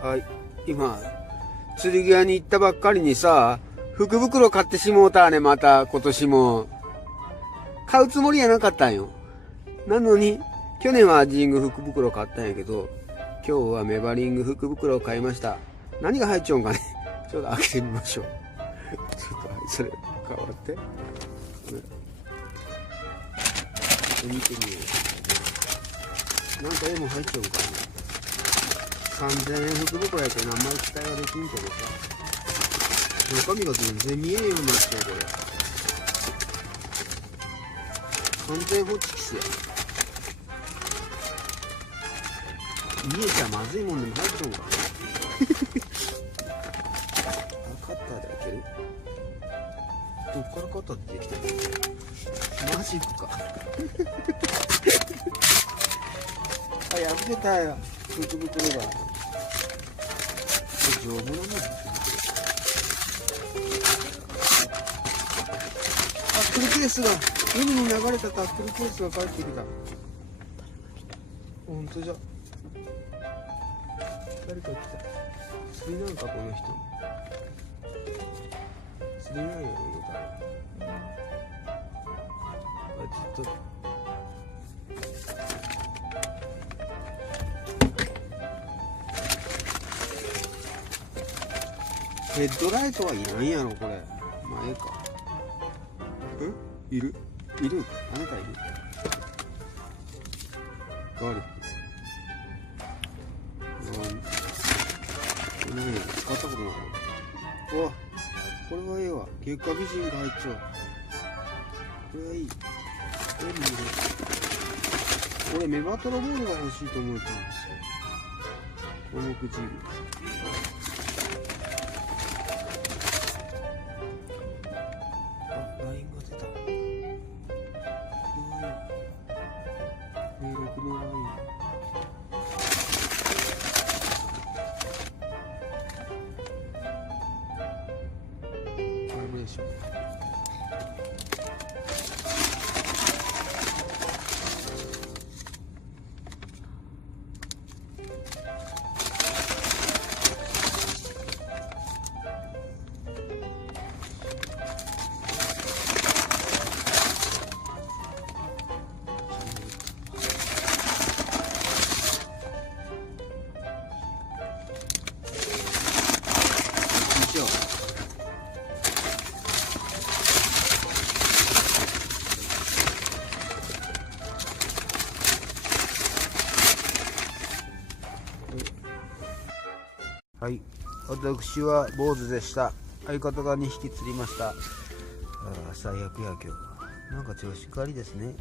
はい、今釣り具屋に行ったばっかりにさ、福袋買ってしもうたね。また今年も買うつもりやなかったんよ。なのに去年はアジング福袋買ったんやけど、今日はメバリング福袋を買いました。何が入っちゃうんかね。ちょっと開けてみましょう。ちょっとそれ変わって見てみよう。なんか絵も入っちゃうんかな。3000円福袋やけどあんまり期待はできんけどさ、中身が全然見えんようになっちゃう。これ完全ホチキスや。見えちゃまずいもんでも入っちゃうんかな。カッターで開ける。どっからカッターってできたの。マジか。あ、破けたよ福袋が。丈夫なの。あ、タックルケースが、海に流れたタックルケースが帰ってきた。ほんとじゃ。誰か来た。釣りなんかこの人。釣りなんやろ、ずっと。ヘッドライトはいらんやろこれ。まあええか。いるあなたいる。ガーリック。何や使ったことない。うわ、これはええわ。月下美人が入っちゃう。これはいい。これメバトロボールが欲しいと思ってたんですよ。五目チーム。はい、私は坊主でした。相方が2匹釣りました。最悪や今日。なんか調子悪いですね。